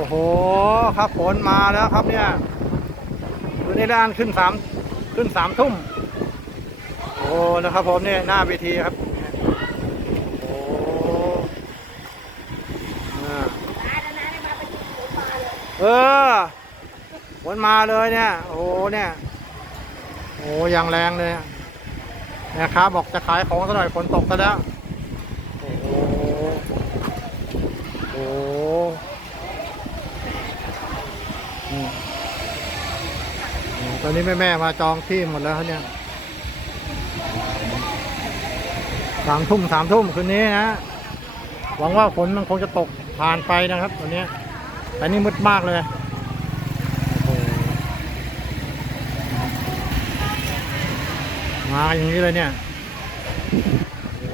อ้โห ครับฝนมาแล้วครับเนี่ยคืนนี้ด้านขึ้นสามขึ้นสามทุ่ม โอ้นะครับผมเนี่ยหน้าเวทีครับ โอ้เออฝนมาเลยเนี่ย โอ้เนี่ยโอ้ยังแรงเลยนะครับบอกจะขายของซะหน่อยฝนตกซะแล้ว โอ้โหโอ้โหอืม อนนี้แม่แม่มาจองที่หมดแล้วเนี่ยสามทุ่มสามทุ่มคืนนี้นะหวังว่าฝนมันคงจะตกผ่านไปนะครับวันนี้แต่นี่มืดมากเลยมาอย่างนี้เลยเนี่ย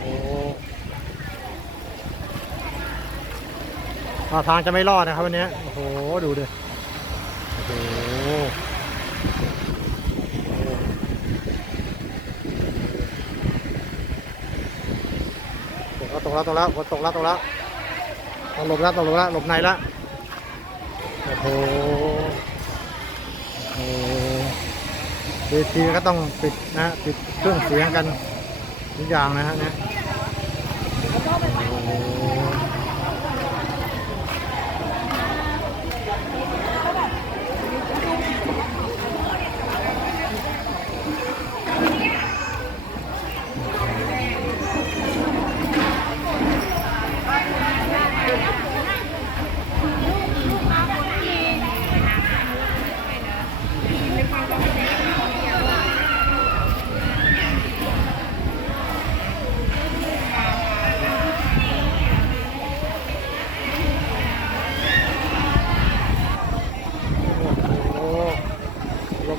โอ้โหทาทางจะไม่รอดนะครับวันนี้โอ้โห ดูดิโอ้โห ตกแล้วตกแล้วตกแล้วตกแล้วตกแล้วต้องหลบแล้วต้องหลบแล้วหลบในแล้วโอ้โหโอ้เวทีก็ต้องปิดนะปิดเครื่องเสียงกันทุกอย่างนะฮะเนี่ย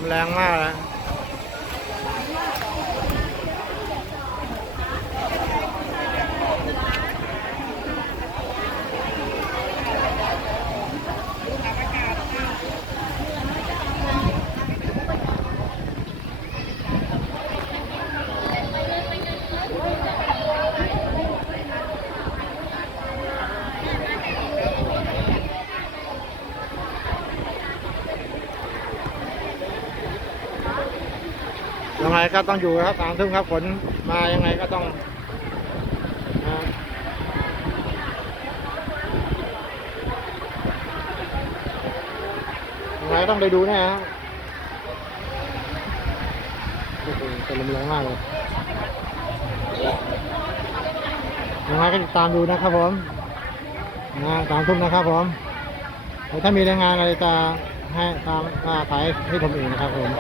แรงมากแล้ว ยังไงก็ต้องอยู่ครับสามทุ่มครับฝนมายังไงก็ต้องยังไงต้องไปดูแนะฮะโอ้โหแต่ลมแรงมากเลยยังไงก็ติดตามดูนะครับผมนะสามทุ่มนะครับผมถ้ามีรายงานอะไรจะให้ตามอ่ายให้ผมเองนะครับผม